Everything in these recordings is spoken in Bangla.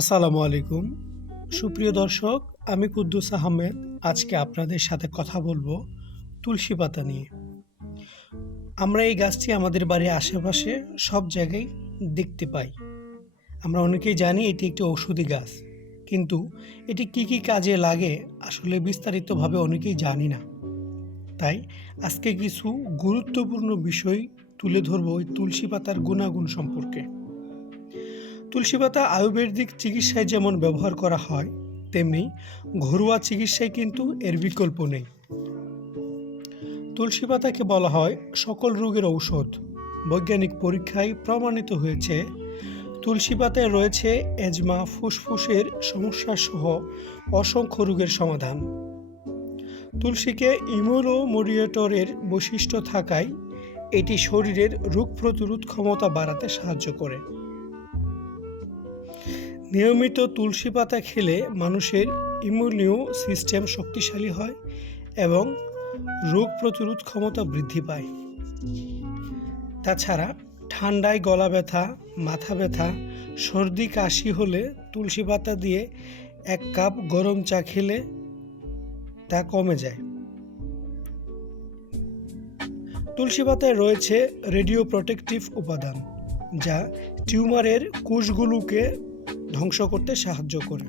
আসসালামু আলাইকুম। সুপ্রিয় দর্শক, আমি কুদ্দুস আহমেদ। আজকে আপনাদের সাথে কথা বলবো তুলসী পাতা নিয়ে। আমরা এই গাছটি আমাদের বাড়ির আশেপাশে সব জায়গায় দেখতে পাই। আমরা অনেকেই জানি এটি একটি ঔষধি গাছ, কিন্তু এটি কী কী কাজে লাগে আসলে বিস্তারিতভাবে অনেকেই জানি না। তাই আজকে কিছু গুরুত্বপূর্ণ বিষয় তুলে ধরবো এই তুলসী পাতার গুণাগুণ সম্পর্কে। তুলসী পাতা আয়ুর্বেদিক চিকিৎসায় যেমন ব্যবহার করা হয়, তেমনি ঘরোয়া চিকিৎসায় কিন্তু এর বিকল্প নেই। তুলসী পাতাকে বলা হয় সকল রোগের ঔষধ। বৈজ্ঞানিক পরীক্ষায় প্রমাণিত হয়েছে তুলসী পাতায় রয়েছে এজমা, ফুসফুসের সমস্যা সহ অসংখ্য রোগের সমাধান। তুলসীকে ইমিউনোমডুলেটরের বৈশিষ্ট্য থাকায় এটি শরীরের রোগ প্রতিরোধ ক্ষমতা বাড়াতে সাহায্য করে। নিয়মিত তুলসী পাতা খেলে মানুষের ইমিউনিও সিস্টেম শক্তিশালী হয় এবং রোগ প্রতিরোধ ক্ষমতা বৃদ্ধি পায়। তাছাড়া ঠান্ডায় গলা ব্যথা, মাথা ব্যথা, সর্দি কাশি হলে তুলসী পাতা দিয়ে 1 কাপ গরম চা খেলে তা কমে যায়। তুলসী পাতায় রয়েছে রেডিও প্রোটেক্টিভ উপাদান, যা টিউমারের কোষগুলোকে ধ্বংস করতে সাহায্য করে।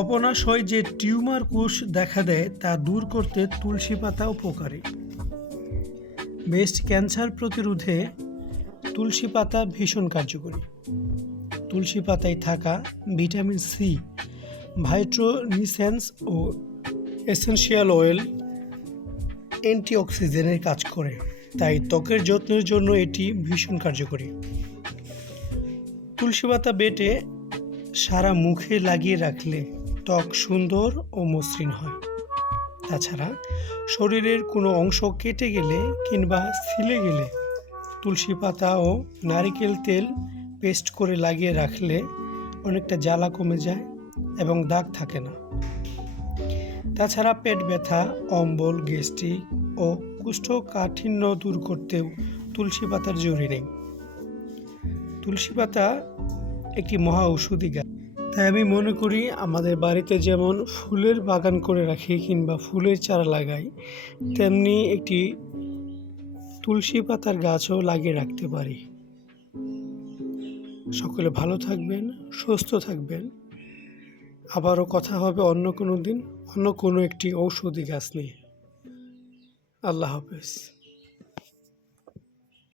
অপনাশয় যে টিউমার কোষ দেখা দেয় তা দূর করতে তুলসী পাতা উপকারী। ব্রেস্ট ক্যান্সার প্রতিরোধে তুলসী পাতা ভীষণ কার্যকরী। তুলসী পাতায় থাকা ভিটামিন সি, ভাইটামিনস ও এসেনশিয়াল অয়েল অ্যান্টিঅক্সিডেন্টের কাজ করে, তাই ত্বকের যত্নের জন্য এটি ভীষণ কার্যকরী। তুলসী পাতা বেটে সারা মুখে লাগিয়ে রাখলে ত্বক সুন্দর ও মসৃণ হয়। তাছাড়া শরীরের কোনো অংশ কেটে গেলে কিংবা ছিলে গেলে তুলসী পাতা ও নারিকেল তেল পেস্ট করে লাগিয়ে রাখলে অনেকটা জ্বালা কমে যায় এবং দাগ থাকে না। তাছাড়া পেট ব্যথা, অম্বল, গ্যাস্ট্রিক ও কোষ্ঠকাঠিন্য দূর করতেও তুলসী পাতার জরুরি নেই। তুলসী পাতা একটি মহা ঔষধি গাছ। তাই আমি মনে করি আমাদের বাড়িতে যেমন ফুলের বাগান করে রাখি কিংবা ফুলের চারা লাগাই, তেমনি একটি তুলসী পাতার গাছও লাগিয়ে রাখতে পারি। সকলে ভালো থাকবেন, সুস্থ থাকবেন। আবারও কথা হবে অন্য কোনো দিন, অন্য কোনো একটি ঔষধি গাছ নিয়ে। আল্লাহ হাফেজ।